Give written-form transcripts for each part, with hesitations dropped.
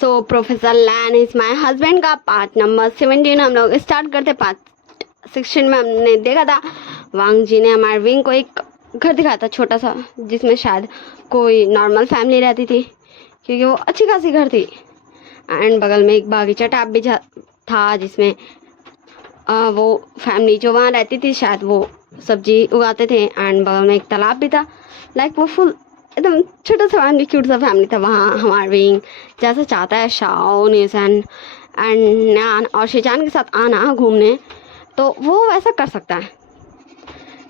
So professor Lan is my husband का part number 17 हम लोग स्टार्ट करते। पार्ट 16 में हमने देखा था वांग जी ने हमारे विंग को एक घर दिखाया था छोटा सा, जिसमें शायद कोई नॉर्मल फैमिली रहती थी, क्योंकि वो अच्छी खासी घर थी। एंड बगल में एक बागीचा टाइप भी था, जिसमें वो फैमिली जो वहाँ रहती थी शायद वो सब्जी उगाते थे। एंड बगल में एक तालाब भी था। लाइक वो फुल एकदम छोटा सा फैमिली, क्यूट सा फैमिली था। वहाँ हमारा विंग जैसा चाहता है शाओ, न्यूसन एंड नान और शेचान के साथ आना घूमने, तो वो वैसा कर सकता है।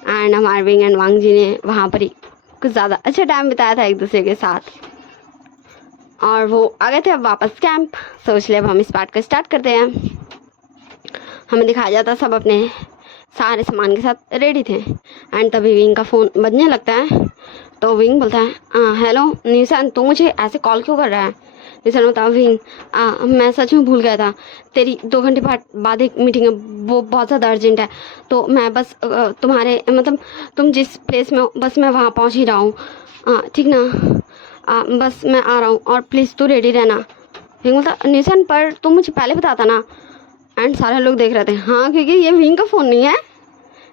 एंड हमारे विंग एंड वांग जी ने वहाँ पर ही कुछ ज़्यादा अच्छा टाइम बिताया था एक दूसरे के साथ, और वो आ गए थे अब वापस कैंप। तो इसलिए अब हम इस पार्ट को स्टार्ट करते हैं। हमें दिखाया जाता सब अपने सारे सामान के साथ रेडी थे। एंड तभी विंग का फ़ोन बजने लगता है। तो विंग बोलता है हेलो निशान, तू मुझे ऐसे कॉल क्यों कर रहा है? निशान बोलता है विंग मैं सच में भूल गया था, तेरी 2 घंटे बाद एक मीटिंग है, वो बहुत ज़्यादा अर्जेंट है। तो मैं बस तुम्हारे मतलब तुम जिस प्लेस में हो बस मैं वहाँ पहुँच ही रहा हूँ, ठीक ना? बस मैं आ रहा हूँ और प्लीज़ तू रेडी रहना। विंग बोलता निशान पर तुम मुझे पहले बताता ना। एंड सारे लोग देख रहे थे, हाँ क्योंकि ये विंग का फ़ोन नहीं है।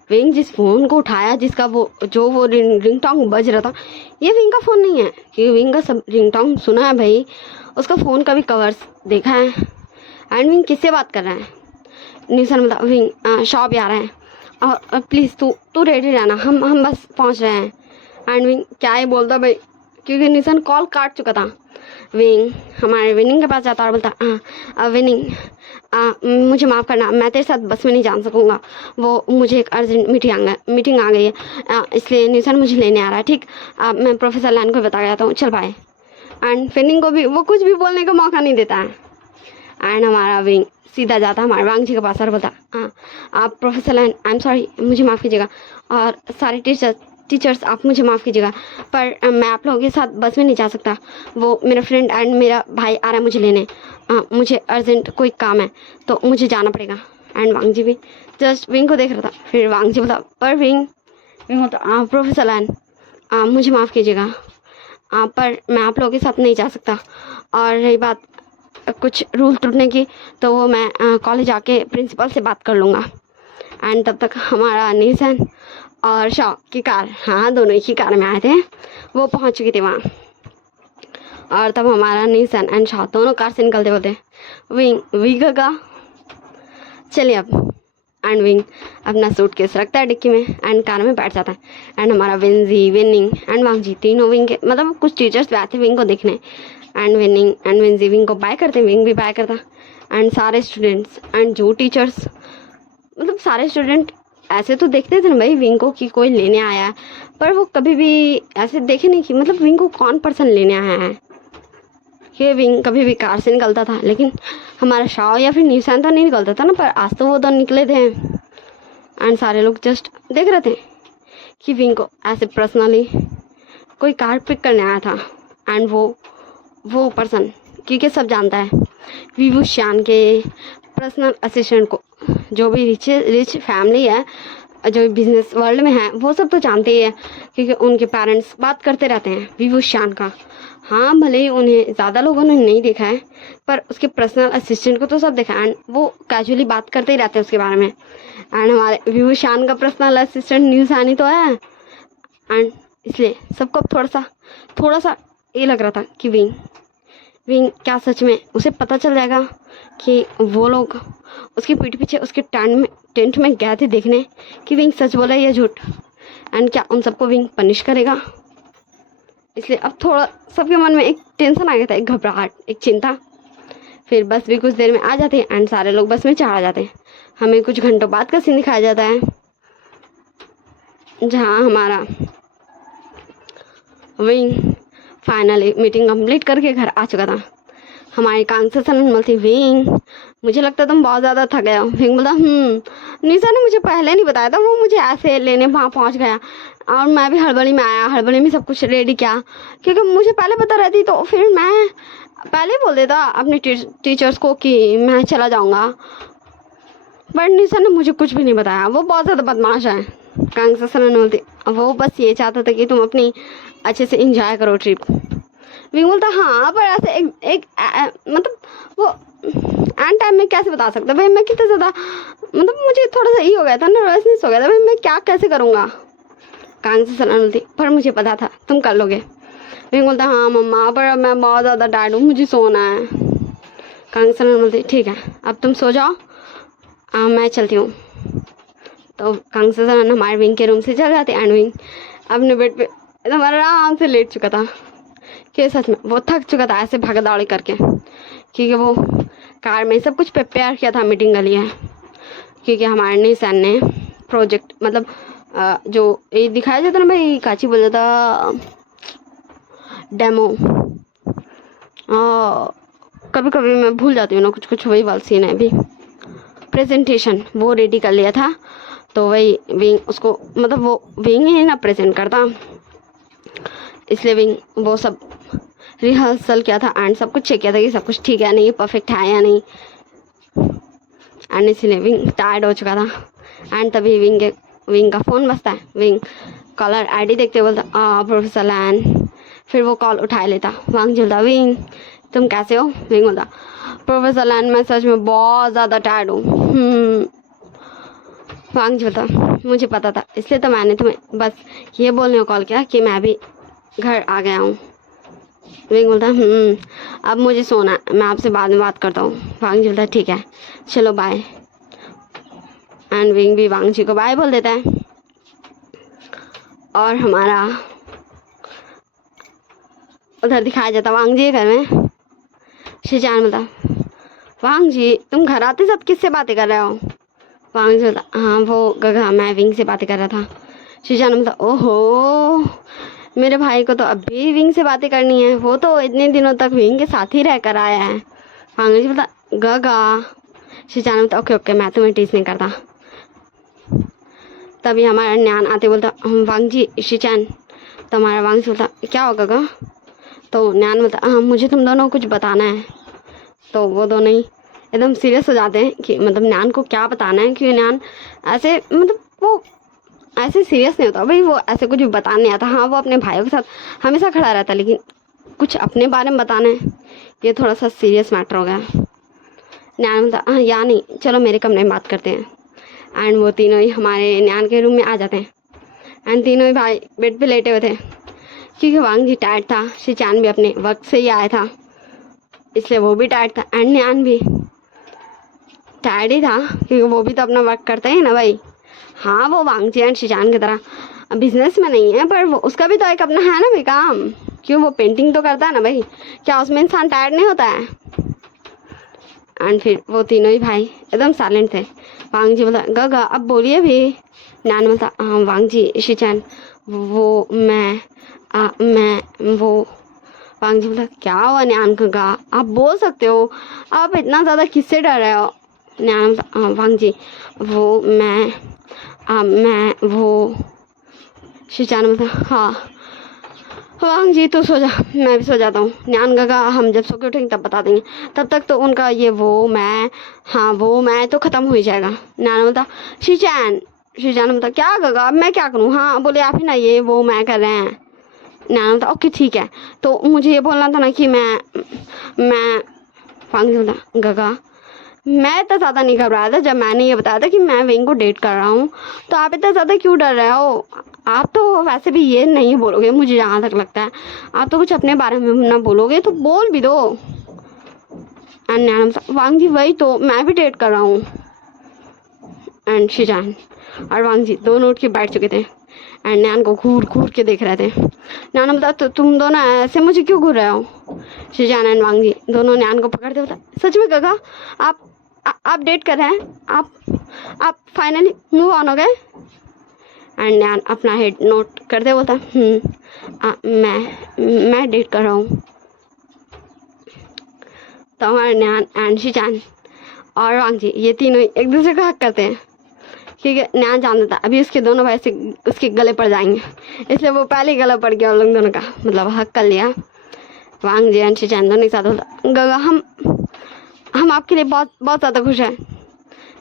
विंग जिस फ़ोन को उठाया, जिसका वो रिंगटोंग बज रहा था, ये विंग का फ़ोन नहीं है। क्योंकि विंग का सब रिंगटोंग सुना है भाई, उसका फ़ोन का भी कवर्स देखा है। एंड विंग किससे बात कर रहा है? निशान बता विंग शॉप आ रहा है और प्लीज़ तू रेडी रहना, हम बस पहुंच रहे हैं। एंड विंग क्या ही बोलता भाई, क्योंकि निशान कॉल काट चुका था। विंग हमारे विनिंग के पास जाता और बोलता विनिंग मुझे माफ़ करना, मैं तेरे साथ बस में नहीं जा सकूँगा, वो मुझे एक अर्जेंट मीटिंग आ गई है, इसलिए निशान मुझे लेने आ रहा है। ठीक, मैं प्रोफेसर लैन को बता जाता हूँ, चल बाय। एंड विनिंग को भी वो कुछ भी बोलने का मौका नहीं देता है। एंड हमारा विंग सीधा जाता है हमारे वांग जी के पास और बोलता आप professor Lan I am sorry, मुझे माफ़ कीजिएगा, और सारे टीचर्स आप मुझे माफ़ कीजिएगा, पर मैं आप लोगों के साथ बस में नहीं जा सकता। वो मेरा फ्रेंड एंड मेरा भाई आ रहा है मुझे लेने, मुझे अर्जेंट कोई काम है तो मुझे जाना पड़ेगा। एंड वांग जी भी जस्ट विंग को देख रहा था। फिर वांग जी बोला पर विंग बोलता प्रोफेसर लैन मुझे माफ़ कीजिएगा, पर मैं आप लोगों के साथ नहीं जा सकता, और रही बात कुछ रूल टूटने की तो वो मैं कॉलेज आके प्रिंसिपल से बात कर लूँगा। एंड तब तक हमारा निशान और शॉ की कार, हाँ दोनों ही कार में आए थे, वो पहुंच चुकी थी वहाँ। और तब हमारा निशान एंड शॉ दोनों कार से निकलते बोलते विंग का चलिए अब। एंड विंग अपना सूटकेस रखता है डिक्की में एंड कार में बैठ जाता है। एंड हमारा विंजी विनिंग एंड वांग जी तीनों विंग के मतलब कुछ टीचर्स भी आते विंग को देखने। एंड विनिंग एंड विंजी विंग को बाय करते, विंग भी बाय करता। एंड सारे स्टूडेंट्स एंड जो टीचर्स मतलब सारे स्टूडेंट ऐसे तो देखते थे ना भाई विंग को कि कोई लेने आया है, पर वो कभी भी ऐसे देखे नहीं कि मतलब विंग को कौन पर्सन लेने आया है। कि विंग कभी भी कार से निकलता था, लेकिन हमारा शाओ या फिर निशान तो नहीं निकलता था ना, पर आज तो वो तो निकले थे। एंड सारे लोग जस्ट देख रहे थे कि विंग को ऐसे पर्सनली कोई कार पिक करने आया था। एंड वो पर्सन क्योंकि सब जानता है वीवू श्यान के पर्सनल असिस्टेंट को, जो भी रिच फैमिली है जो बिजनेस वर्ल्ड में है वो सब तो जानते ही है, क्योंकि उनके पेरेंट्स बात करते रहते हैं वीवू श्यान का। हाँ भले ही उन्हें ज़्यादा लोगों ने नहीं देखा है, पर उसके पर्सनल असिस्टेंट को तो सब देखा है। एंड वो कैजुअली बात करते ही रहते हैं उसके बारे में। एंड हमारे वीवू श्यान का पर्सनल असिस्टेंट न्यूज़ानी तो है। एंड इसलिए सबको थोड़ा सा ये लग रहा था कि विंग क्या सच में उसे पता चल जाएगा कि वो लोग उसकी पीठ पीछे उसके टेंट में गए थे देखने कि विंग सच बोला या झूठ। एंड क्या उन सबको विंग पनिश करेगा? इसलिए अब थोड़ा सबके मन में एक टेंशन आ गया था, एक घबराहट, एक चिंता। फिर बस भी कुछ देर में आ जाते हैं एंड सारे लोग बस में चढ़ जाते हैं। हमें कुछ घंटों बाद का सीन दिखाया जाता है जहाँ हमारा विंग फाइनली मीटिंग कंप्लीट करके घर आ चुका था। हमारी कॉन्वर्सेशन बोलती विंग मुझे लगता है तुम बहुत ज़्यादा थक गए हो। विंग बोला निशा ने मुझे पहले नहीं बताया था, वो मुझे ऐसे लेने वहाँ पहुँच गया और मैं भी हड़बड़ी में आया, हड़बड़ी में सब कुछ रेडी किया, क्योंकि मुझे पहले पता रहती तो फिर मैं पहले बोल देता अपने टीचर्स को कि मैं चला जाऊँगा, बट निशा ने मुझे कुछ भी नहीं बताया, वो बहुत ज़्यादा बदमाश है। कॉन्वर्सेशन बोलती वो बस ये चाहता था कि तुम अपनी अच्छे से इंजॉय करो ट्रिप। विंग बोलता हाँ पर ऐसे एक मतलब वो एंड टाइम में कैसे बता सकता भाई, मैं कितना ज़्यादा मतलब मुझे थोड़ा सा ही हो गया था, नर्वसनेस हो गया था भाई, मैं क्या कैसे करूँगा। कांग से सलाह बोलती पर मुझे पता था तुम कर लोगे। विंग बोलता हाँ मम्मा पर अब मैं बहुत ज़्यादा टायर्ड हूँ, मुझे सोना है। कांग से सलाह बोलती ठीक है अब तुम सो जाओ, मैं चलती हूँ। तो कांग से सलाह हमारे विंग के रूम से चल जाते एंड विंग अपने बेड पे एकदम आराम से लेट चुका था कि सच में वो थक चुका था ऐसे भागा दौड़ी करके, क्योंकि वो कार में सब कुछ प्रिपेयर किया था मीटिंग के लिए, क्योंकि हमारे नई सैन ने प्रोजेक्ट मतलब जो ये दिखाया जाता ना भाई, काची बोल जाता डेमो, कभी कभी मैं भूल जाती हूँ ना कुछ कुछ, वही वाला सीन है अभी, प्रेजेंटेशन वो रेडी कर लिया था। तो वही विंग उसको मतलब वो विंग ही ना प्रेजेंट करता, इसलिए विंग वो सब रिहर्सल किया था एंड सब कुछ चेक किया था कि सब कुछ ठीक है नहीं, परफेक्ट है या नहीं, एंड इसलिए विंग टायर्ड हो चुका था। एंड तभी विंग का फ़ोन बजता है, विंग कॉलर आईडी देखते बोलता प्रोफेसर लैन, फिर वो कॉल उठा लेता। वांग जी बोलता विंग तुम कैसे हो। विंग बोलता प्रोफेसर लैन मैं सच में बहुत ज़्यादा टायर्ड हूँ। वांग जी बोलता मुझे पता था, इसलिए तो मैंने तुम्हें बस ये बोलने को कॉल किया कि मैं भी घर आ गया हूँ। विंग बोलता अब मुझे सोना है, मैं आपसे बाद में बात करता हूँ। वांग जी बोलता ठीक है चलो बाय। एंड विंग भी वांग जी को बाय बोल देता है। और हमारा उधर दिखाया जाता वांग जी घर में। शिजान बोलता वांग जी तुम घर आते सब किससे बातें कर रहे हो। वांग जी बोलता हाँ वो गगा मैं विंग से बातें कर रहा था। शिजान बोलता ओहो मेरे भाई को तो अब भी विंग से बातें करनी है, वो तो इतने दिनों तक विंग के साथ ही रह कर आया है। वांग जी बोलता गगा। शिजान बोलता ओके ओके मैं तुम्हें टीच नहीं करता। तभी हमारा न्यान आते बोलता वांग जी शिचान, तो हमारा वांग जी बोलता क्या होगा गगा। तो न्यान बोलता हाँ मुझे तुम दोनों को कुछ बताना है। तो वो दोनों ही एकदम सीरियस हो जाते हैं कि मतलब न्यान को क्या बताना है, क्योंकि न्यान ऐसे मतलब वो ऐसे सीरियस नहीं होता भाई, वो ऐसे कुछ भी बताने नहीं आता। हाँ वो अपने भाइयों के साथ हमेशा खड़ा रहता, लेकिन कुछ अपने बारे में बताना है ये थोड़ा सा सीरियस मैटर हो गया। न्यान बोलता हाँ या नहीं चलो मेरे कमरे में बात करते हैं। एंड वो तीनों ही हमारे न्यान के रूम में आ जाते हैं। एंड तीनों ही भाई बेड पे लेटे हुए थे, क्योंकि वांग जी टायर्ड था, शिचान भी अपने वक्त से ही आया था इसलिए वो भी टायर्ड था, एंड न्यान भी टायर्ड ही था क्योंकि वो भी तो अपना वर्क करते हैं ना भाई। हाँ वो वांग जी एंड शिचान की तरह बिजनेस में नहीं है, पर वो उसका भी तो एक अपना है ना भाई काम, क्यों वो पेंटिंग तो करता है ना भाई, क्या उसमें इंसान टायर्ड नहीं होता है। एंड फिर वो तीनों ही भाई एकदम साइलेंट थे। वांग जी बोला गगा अब बोलिए भी। न्यान बोलता हाँ वांग जी शिचान वो मैं वो। वांग जी बोला क्या हुआ न्यान गगा आप बोल सकते हो, आप इतना ज़्यादा किससे डर रहे हो। न्यान बोलता हाँ वांग जी वो मैं वो। शिचान बोलता हाँ वांग जी तो सो जा, मैं भी सो जाता हूँ। न्यान गगा हम जब सो के उठेंगे तब बता देंगे, तब तक तो उनका ये वो मैं तो ख़त्म हो ही जाएगा। न्यान बोलता शिचान बोलता क्या गगा अब मैं क्या करूँ, हाँ बोले आप ही ना ये वो मैं कर रहे हैं। न्यान बोलता ओके ठीक है तो मुझे ये बोलना था ना कि मैं वांग जी बोलता गगा मैं इतना ज़्यादा नहीं घबराया था जब मैंने ये बताया था कि मैं विंग को डेट कर रहा हूँ, तो आप इतना ज़्यादा क्यों डर रहे हो। आप तो वैसे भी ये नहीं बोलोगे, मुझे जहाँ तक लगता है आप तो कुछ अपने बारे में ना बोलोगे, तो बोल भी दो। एंड वांग जी वही तो मैं भी डेट कर रहा हूँ। एंड शिजान और वांग जी दोनों उठ के बैठ चुके थे एंड न्यान को घूर घूर के देख रहे थे। न्यान बता तो तुम दोनों ऐसे मुझे क्यों घूर रहे हो। शिजान एंड वांग जी दोनों न्यान को पकड़ते बता सच में गगा आप डेट कर रहे हैं, आप फाइनली मूव ऑन हो गए। एंड न्यान अपना हेड नोट करते बोलता मैं डेट कर रहा हूँ। तो हमारे न्यान एंड शिजान और वांग जी ये तीनों एक दूसरे को हक करते हैं, क्योंकि न्यान जानता था अभी उसके दोनों भाई से उसके गले पड़ जाएंगे, इसलिए वो पहले ही गला पड़ गया उन लोग दोनों का, मतलब हक कर लिया। वांग जी एंड शिजान दोनों के साथ बोलता गगा हम आपके लिए बहुत बहुत ज़्यादा खुश हैं।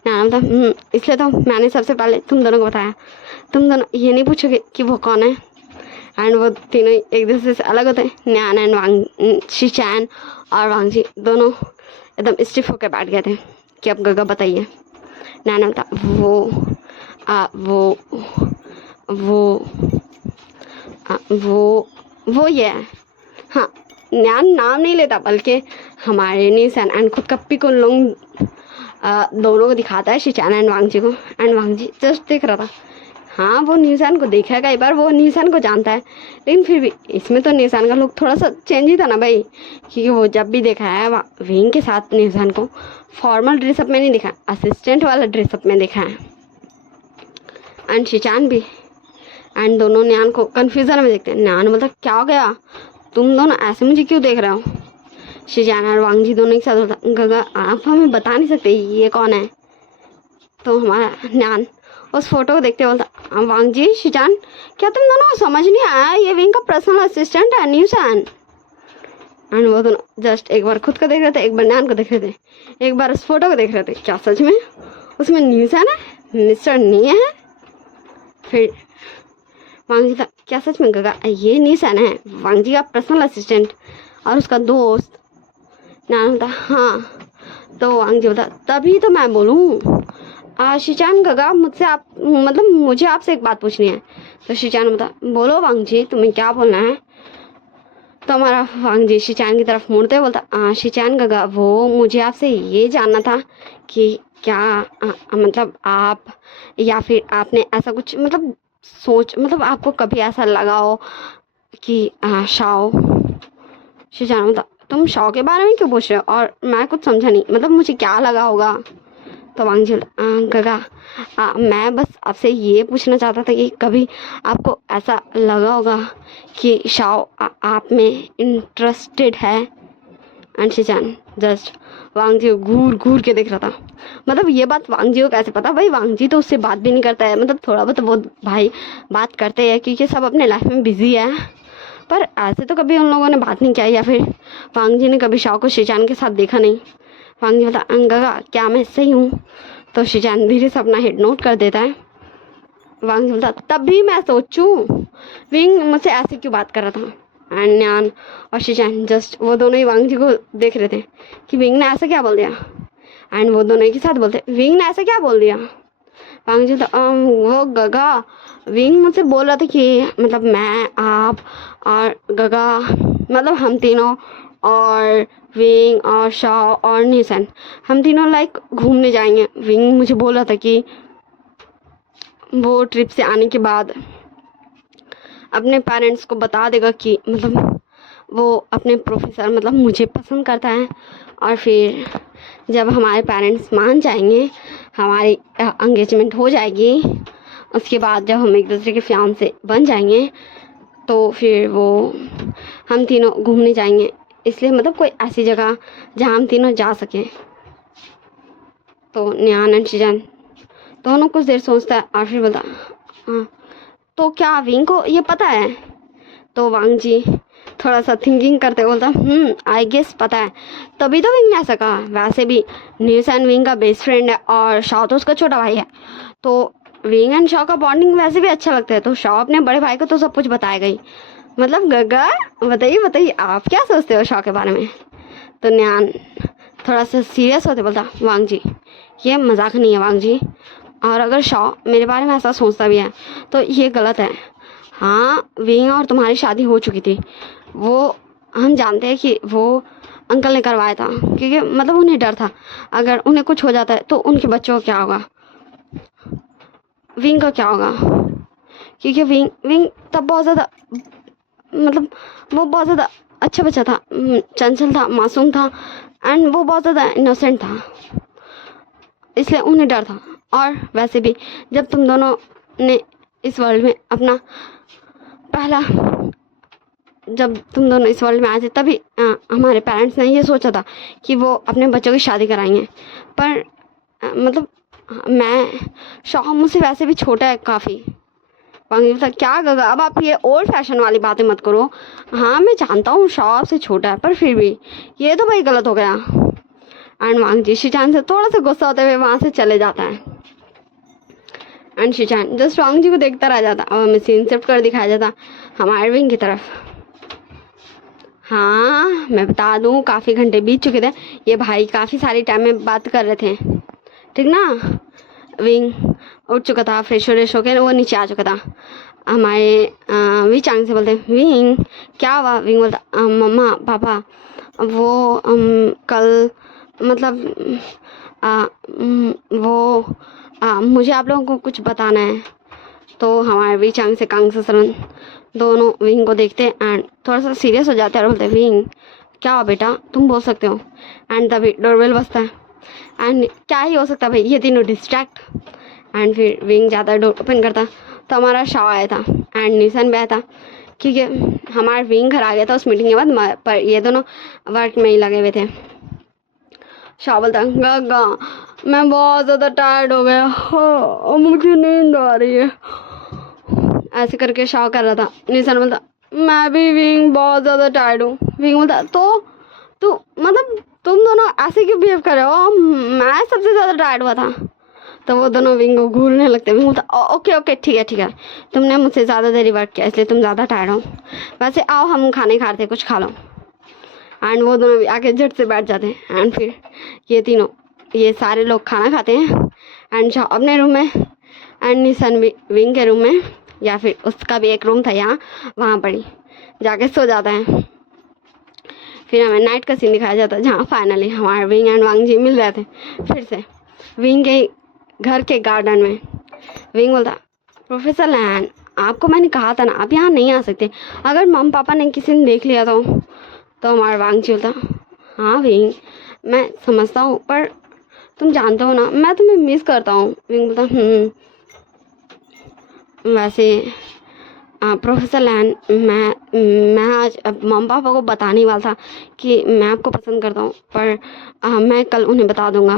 न्यान बोलता इसलिए तो मैंने सबसे पहले तुम दोनों को बताया, तुम दोनों ये नहीं पूछोगे कि वो कौन है। एंड वो तीनों एक दूसरे से अलग होते हैं। न्यान एंड वांग शिचैन और वांगजी दोनों एकदम स्टिफ होकर बैठ गए थे कि अब गगा बताइए। न्यान ने बताया वो ये है। हाँ, न्यान नाम नहीं लेता बल्कि हमारे नीसन एंड खुद का पिक उन लोग दोनों को दिखाता है, शिचैन एंड वांगजी को। एंड वांगजी जस्ट देख रहा था। हाँ, वो नीसान को देखा कई बार, वो नीसान को जानता है, लेकिन फिर भी इसमें तो नीसान का लुक थोड़ा सा चेंज ही था ना भाई, क्योंकि वो जब भी देखा है विंग के साथ नीसान को फॉर्मल ड्रेसअप में नहीं देखा, असिस्टेंट वाला ड्रेसअप में देखा है। एंड शिचान भी। एंड दोनों न्यान को कन्फ्यूजन में देखते हैं। न्यान बोलता क्या हो गया, तुम दोनों ऐसे मुझे क्यों देख रहे हो। शिचान और वांगजी दोनों एक साथ होता, गगा आप हमें बता नहीं सकते ये कौन है। तो हमारा न्यान उस फोटो को देखते बोलता वांगजी शिचान क्या तुम दोनों को समझ नहीं आया, ये विंग का पर्सनल असिस्टेंट है न्यूसन। एंड वो दोनों जस्ट एक बार खुद को देख रहे थे, एक बार न्यान को देख रहे थे, एक बार उस फोटो को देख रहे थे। क्या सच में उसमें न्यूसन है, मिस्टर नहीं है। फिर वांगजी था क्या सच में गगा ये नीसन है वांगजी का पर्सनल असिस्टेंट और उसका दोस्त। न्यान होता हाँ। तो वांगजी होता तभी तो मैं बोलूँ शिचान गगा मुझसे आप मतलब मुझे आपसे एक बात पूछनी है। तो शिचान बता बोलो वांगजी तुम्हें क्या बोलना है। तो हमारा वांगजी शिचान की तरफ मुड़ते बोलता शिचान गगा वो मुझे आपसे ये जानना था कि क्या मतलब आप या फिर आपने ऐसा कुछ मतलब आपको कभी ऐसा लगा हो कि शाओ। शिचान बता तुम शाओ के बारे में क्यों पूछ रहे हो, और मैं कुछ समझा नहीं, मतलब मुझे क्या लगा होगा। तो वांगजी गगा मैं बस आपसे ये पूछना चाहता था कि कभी आपको ऐसा लगा होगा कि शाओ आप में इंटरेस्टेड है। एंड शिचान जस्ट वांगजी को घूर घूर के देख रहा था। मतलब ये बात वांगजी को कैसे पता, भाई वांगजी तो उससे बात भी नहीं करता है, मतलब थोड़ा बहुत वो भाई बात करते हैं क्योंकि सब अपने लाइफ में बिजी है, पर ऐसे तो कभी उन लोगों ने बात नहीं किया या फिर वांगजी ने कभी शाओ को शिचान के साथ देखा नहीं। वांगजी बोलता गगा क्या मैं सही हूँ। तो शिचान धीरे से अपना हेड नोट कर देता है। वांगजी बोलता तब भी मैं सोचूं विंग मुझसे ऐसे क्यों बात कर रहा था। एंड न्यान और शिचान जस्ट वो दोनों ही वांगजी को देख रहे थे कि विंग ने ऐसा क्या बोल दिया। एंड वो दोनों एक ही साथ बोलते विंग ने ऐसा क्या बोल दिया। वांगजी बोलता वो गगा विंग मुझसे बोल रहा था कि मतलब मैं आप और गगा मतलब हम तीनों और विंग और शाओ और नीसन हम तीनों लाइक घूमने जाएंगे। विंग मुझे बोल रहा था कि वो ट्रिप से आने के बाद अपने पेरेंट्स को बता देगा कि मतलब वो अपने प्रोफेसर मतलब मुझे पसंद करता है, और फिर जब हमारे पेरेंट्स मान जाएंगे हमारी एंगेजमेंट हो जाएगी, उसके बाद जब हम एक दूसरे के फियांसे बन जाएंगे तो फिर वो हम तीनों घूमने जाएंगे, इसलिए मतलब कोई ऐसी जगह जहाँ हम तीनों जा सकें। तो न्यान एंड शिचान दोनों कुछ देर सोचता है और फिर बोलता हाँ तो क्या विंग को ये पता है। तो वांगजी थोड़ा सा थिंकिंग करते बोलता आई गेस पता है, तभी तो विंग ने ऐसा कहा। वैसे भी नीसन विंग का बेस्ट फ्रेंड है और शाओ तो उसका छोटा भाई है, तो विंग एंड शाओ का बॉन्डिंग वैसे भी अच्छा लगता है, तो शाओ अपने बड़े भाई को तो सब कुछ बताएगा ही। मतलब गगा बताइए आप क्या सोचते हो शाओ के बारे में। तो न्यान थोड़ा सा सीरियस होते बोलता वांगजी ये मजाक नहीं है वांगजी, और अगर शाओ मेरे बारे में ऐसा सोचता भी है तो ये गलत है। हाँ विंग और तुम्हारी शादी हो चुकी थी, वो हम जानते हैं कि वो अंकल ने करवाया था, क्योंकि मतलब उन्हें डर था अगर उन्हें कुछ हो जाता है तो उनके बच्चों को क्या होगा, विंग का क्या होगा, क्योंकि विंग तब बहुत ज़्यादा मतलब वो बहुत ज़्यादा अच्छा बच्चा था, चंचल था, मासूम था, एंड वो बहुत ज़्यादा इनोसेंट था, इसलिए उन्हें डर था। और वैसे भी जब तुम दोनों ने इस वर्ल्ड में अपना पहला जब तुम दोनों इस वर्ल्ड में आए थे तभी हमारे पेरेंट्स ने ये सोचा था कि वो अपने बच्चों की शादी कराएंगे, पर मतलब मैं शाओ मुझसे वैसे भी छोटा है काफ़ी। वांगजी बोलता क्या गगा अब आप ये ओल्ड फैशन वाली बातें मत करो। हाँ मैं जानता हूँ शाओ आपसे छोटा है, पर फिर भी ये तो भाई गलत हो गया। एंड वांगजी शिचान से थोड़ा सा गुस्सा होते हुए वहाँ से चले जाता है। एंड शिचान जस्ट वांग जी को देखता रह जाता और हमें सीन शिफ्ट कर दिखाया जाता हमारे विंग की तरफ। हाँ मैं बता दूँ काफ़ी घंटे बीत चुके थे, ये भाई काफ़ी सारी टाइम में बात कर रहे थे, ठीक ना। विंग उठ चुका था, फ्रेश व्रेश होकर वो नीचे आ चुका था। हमारे वी चांग से बोलते विंग क्या हुआ। विंग बोलता मम्मा पापा वो कल मतलब मुझे आप लोगों को कुछ बताना है। तो हमारे वी चांग से कांग से सरन दोनों विंग को देखते एंड थोड़ा सा सीरियस हो जाते हैं और बोलते विंग क्या हुआ बेटा, तुम बोल सकते हो। एंड तभी डोरबेल बजता है एंड क्या ही हो सकता है भाई, ये तीनों डिस्ट्रैक्ट। एंड फिर विंग जाता है, डोर ओपन करता, तो हमारा शाव आया था एंड निशन भी आया था क्योंकि हमारा विंग घर आ गया था उस मीटिंग के बाद, पर ये दोनों वर्क में ही लगे हुए थे। शाव बोलता गगा मैं बहुत ज़्यादा टायर्ड हो गया, हाँ मुझे नींद आ रही है, ऐसे करके शाव कर रहा था। निशन बोलता मैं भी विंग बहुत ज़्यादा टायर्ड हूँ। विंग बोलता तो मतलब तुम दोनों ऐसे क्यों बिहेव कर रहे हो, मैं सबसे ज़्यादा टायर्ड हुआ था। तो वो दोनों विंग को घूरने लगते हैं। विंग बोलता ओके ठीक है, तुमने मुझसे ज़्यादा देरी वर्क किया इसलिए तुम ज़्यादा टायर्ड हो, वैसे आओ हम खाने खाते हैं, कुछ खा लो। एंड वो दोनों भी आके झट से बैठ जाते हैं एंड फिर ये सारे लोग खाना खाते हैं एंड जाओ अपने रूम में। एंड निशन भी विंग के रूम में, या फिर उसका भी एक रूम था यहाँ, वहाँ पर ही जाके सो जाता है। फिर हमें नाइट का सीन दिखाया जाता है जहाँ फाइनली हमारे विंग एंड वांग जी मिल रहे थे फिर से विंग के घर के गार्डन में। विंग बोलता प्रोफेसर लैन आपको मैंने कहा था ना आप यहाँ नहीं आ सकते, अगर मम पापा ने किसी ने देख लिया तो हमारा वांग जी बोलता हाँ विंग मैं समझता हूँ, पर तुम जानते हो ना मैं तुम्हें मिस करता हूँ। विंग बोलता वैसे प्रोफेसर लैन मैं आज मम पापा को बताने वाला था कि मैं आपको पसंद करता हूँ, पर मैं कल उन्हें बता दूँगा।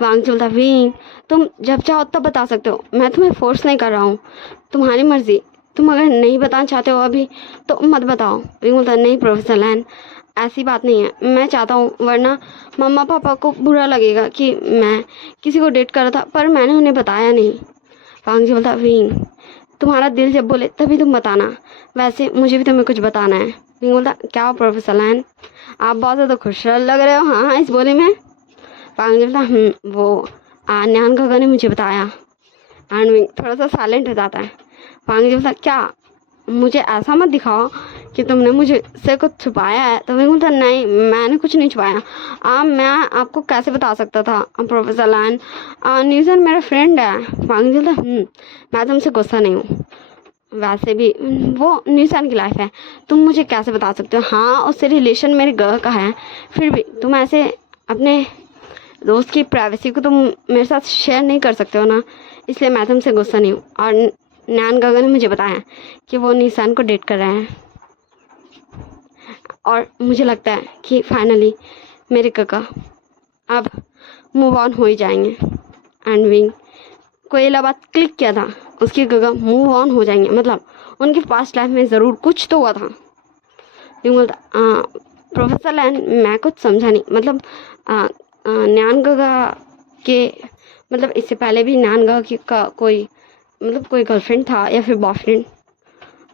वांग चलता विंग तुम जब चाहो तब बता सकते हो, मैं तुम्हें फोर्स नहीं कर रहा हूँ, तुम्हारी मर्जी, तुम अगर नहीं बताना चाहते हो अभी तो मत बताओ। विंग बोलता नहीं प्रोफेसर लैन ऐसी बात नहीं है, मैं चाहता हूँ, वरना मम्मा पापा को बुरा लगेगा कि मैं किसी को डेट कर रहा था पर मैंने उन्हें बताया नहीं। वांग जी बोलता विंग तुम्हारा दिल जब बोले तभी तुम बताना, वैसे मुझे भी तुम्हें कुछ बताना है। विंग बोलता क्या प्रोफेसर लैन आप बहुत ज़्यादा खुश लग रहे हो, हाँ इस बोले में। वांग जी बोलता वो न्यान गगा ने मुझे बताया। एंड विंग थोड़ा सा साइलेंट हो जाता है। वांग जी बोलता क्या मुझे ऐसा मत दिखाओ कि तुमने मुझे से कुछ छुपाया है। तो विंग बोलता नहीं मैंने कुछ नहीं छुपाया, मैं आपको कैसे बता सकता था प्रोफेसर लैन, न्यूजन मेरा फ्रेंड है। वांग जी बोलता मैं तुमसे गुस्सा नहीं हूँ, वैसे भी वो न्यूसन की लाइफ है, तुम मुझे कैसे बता सकते हो, हाँ उससे रिलेशन मेरे घर का है, फिर भी तुम ऐसे अपने दोस्त की प्राइवेसी को तुम मेरे साथ शेयर नहीं कर सकते हो ना, इसलिए मैं तुमसे गुस्सा नहीं हूँ। और न्यान गगा ने मुझे बताया कि वो निशान को डेट कर रहे हैं और मुझे लगता है कि फाइनली मेरे गगा अब मूव ऑन हो ही जाएंगे। एंड विंग को ये बात क्लिक किया था, उसके गगा मूव ऑन हो जाएंगे, मतलब उनके पास्ट लाइफ में ज़रूर कुछ तो हुआ था। विंग बोलता प्रोफेसर लैन मैं कुछ समझा नहीं, मतलब न्यान गगा के मतलब इससे पहले भी न्यान गगा की का कोई मतलब कोई गर्लफ्रेंड था या फिर बॉयफ्रेंड।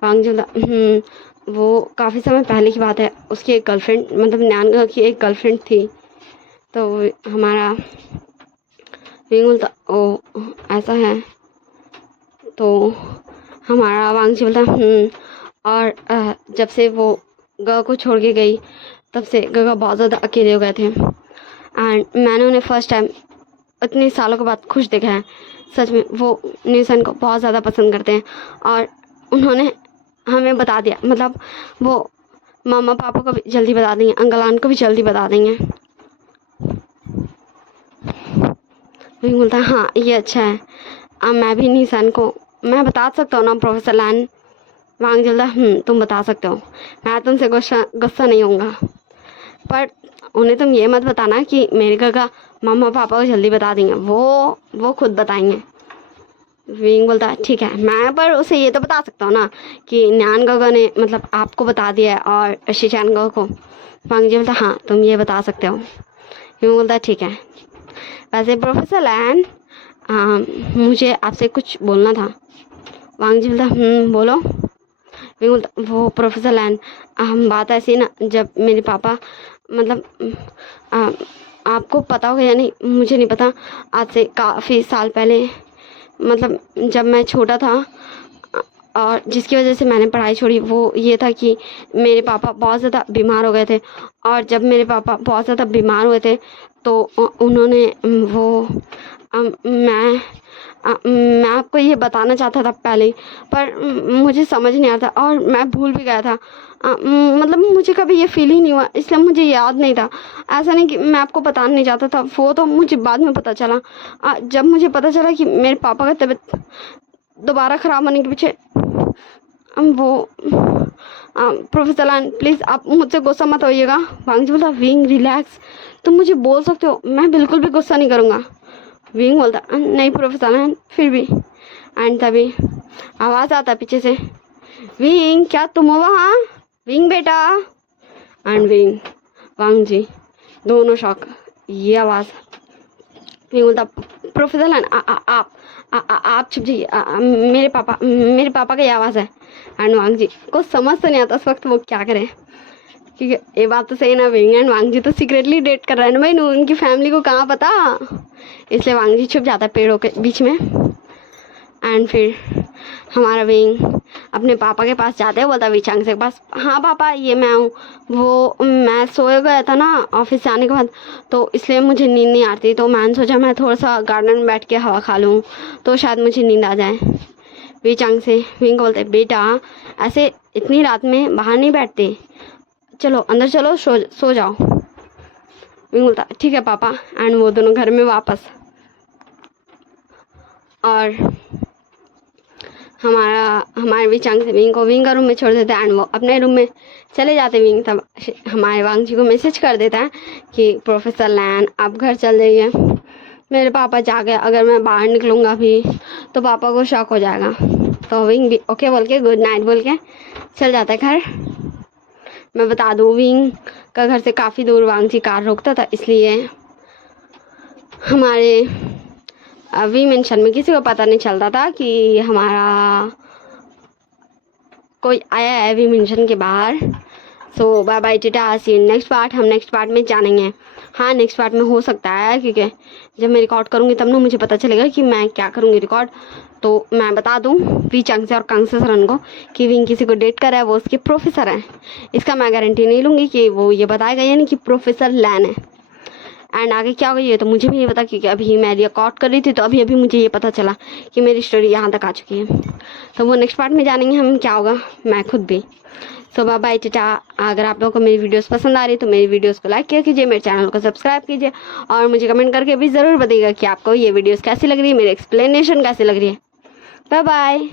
वांग जी बोलता वो काफ़ी समय पहले की बात है, उसकी एक गर्लफ्रेंड मतलब न्यान गगा की एक गर्लफ्रेंड थी। तो हमारा विंग बोलता ओ ऐसा है, तो हमारा वांग जी बोलता और जब से वो गगा को छोड़ के गई तब से गगा बहुत ज़्यादा अकेले हो गए थे एंड मैंने उन्हें फर्स्ट टाइम इतने सालों के बाद खुश देखा है। सच में वो निशन को बहुत ज़्यादा पसंद करते हैं और उन्होंने हमें बता दिया, मतलब वो मामा पापा को भी जल्दी बता देंगे, अंकल आंट को भी जल्दी बता देंगे। विंग बोलता हाँ ये अच्छा है, अब मैं भी निशन को मैं बता सकता हूँ ना प्रोफेसर लैन। वांग बोलता तुम बता सकते हो, मैं तुमसे गुस्सा नहीं होऊंगा, पर उन्हें तुम ये मत बताना कि मेरे गगा मम्मा पापा को जल्दी बता देंगे, वो खुद बताएंगे। विंग बोलता है ठीक है, मैं पर उसे ये तो बता सकता हूँ ना कि न्यान गगा ने मतलब आपको बता दिया है और शिचान गगा को। वांग जी बोलता हाँ तुम ये बता सकते हो। विंग बोलता है ठीक है, वैसे प्रोफेसर लैन मुझे आपसे कुछ बोलना था। वांग जी बोलता बोलो। विंग बोलता वो प्रोफेसर लैन, हम बात ऐसी ना, जब मेरे पापा मतलब आ, आपको पता होगा या नहीं मुझे नहीं पता, आज से काफ़ी साल पहले मतलब जब मैं छोटा था और जिसकी वजह से मैंने पढ़ाई छोड़ी वो ये था कि मेरे पापा बहुत ज़्यादा बीमार हो गए थे। और जब मेरे पापा बहुत ज़्यादा बीमार हुए थे तो उन्होंने वो मैं आपको ये बताना चाहता था पहले ही, पर मुझे समझ नहीं आता और मैं भूल भी गया था। मतलब मुझे कभी ये फील ही नहीं हुआ, इसलिए मुझे याद नहीं था। ऐसा नहीं कि मैं आपको बताना नहीं चाहता था, वो तो मुझे बाद में पता चला। जब मुझे पता चला कि मेरे पापा का तबीयत दोबारा ख़राब होने के पीछे वो प्रोफेसर लाइन प्लीज़ आप मुझसे गुस्सा मत होइएगा। वांग जी बोलता विंग रिलैक्स, तुम मुझे बोल सकते हो, मैं बिल्कुल भी गुस्सा नहीं करूँगा। विंग बोलता नहीं प्रोफेसर लाइन फिर भी। एंड तभी आवाज़ आता पीछे से, विंग क्या तुम हो वहाँ? विंग बेटा। एंड विंग वांग जी दोनों शॉक, ये आवाज़। विंग बोलता प्रोफेसर लाइन आप चुप जाइए, मेरे पापा की आवाज़ है। एंड वांग जी को समझ तो नहीं आता उस वक्त वो क्या करें, क्योंकि ये बात तो सही ना, विंग एंड वांग जी तो सीक्रेटली डेट कर रहे हैं ना भाई, उनकी फैमिली को कहाँ पता, इसलिए वांग जी छुप जाता है पेड़ों के बीच में। एंड फिर हमारा विंग अपने पापा के पास जाते हैं, बोलता विचांग से पास, हाँ पापा ये मैं हूँ, वो मैं सोए गया था ना ऑफिस से आने के बाद, तो इसलिए मुझे नींद नहीं आती, तो मैंने सोचा मैं थोड़ा सा गार्डन में बैठ के हवा खा लूँ तो शायद मुझे नींद आ जाए। विचांग से विंग बोलते बेटा ऐसे इतनी रात में बाहर नहीं बैठते, चलो अंदर चलो सो जाओ। विंग बोलता ठीक है पापा। एंड वो दोनों घर में वापस, और हमारे विचांग से विंग को विंग का रूम में छोड़ देता है एंड वो अपने रूम में चले जाते। विंग तब हमारे वांग जी को मैसेज कर देता है कि प्रोफेसर लैन आप घर चल जाइए, मेरे पापा जागे, अगर मैं बाहर निकलूँगा भी तो पापा को शॉक हो जाएगा। तो विंग भी ओके बोल के गुड नाइट बोल के चल जाता है घर। मैं बता दूँ विंग का घर से काफ़ी दूर वांग जी कार रोकता था, इसलिए हमारे वी मेंशन में किसी को पता नहीं चलता था कि हमारा कोई आया है वी मेंशन के बाहर। सो बाय बाय टिटा, सी नेक्स्ट पार्ट। हम नेक्स्ट पार्ट में जानेंगे, हाँ नेक्स्ट पार्ट में हो सकता है, क्योंकि जब मैं रिकॉर्ड करूँगी तब ना मुझे पता चलेगा कि मैं क्या करूँगी रिकॉर्ड। तो मैं बता दूँ वी चंग से और कंग से सरन को कि विंग किसी को डेट कर रहा है, वो उसके प्रोफेसर हैं। इसका मैं गारंटी नहीं लूँगी कि वो ये बताएगा या नहीं कि प्रोफेसर लैन है। एंड आगे क्या होगा ये तो मुझे भी नहीं पता, क्योंकि अभी मैं रिकॉर्ड कर रही थी तो अभी मुझे ये पता चला कि मेरी स्टोरी यहाँ तक आ चुकी है। तो वो नेक्स्ट पार्ट में जानेंगे हम क्या होगा, मैं खुद भी। सो बाय बाय टाटा। अगर आप लोगों को मेरी वीडियोस पसंद आ रही है तो मेरी वीडियोस को लाइक किया कीजिए, मेरे चैनल को सब्सक्राइब कीजिए और मुझे कमेंट करके भी ज़रूर बताइएगा कि आपको ये वीडियोस कैसी लग रही है, मेरी एक्सप्लेनेशन कैसी लग रही है। Bye bye.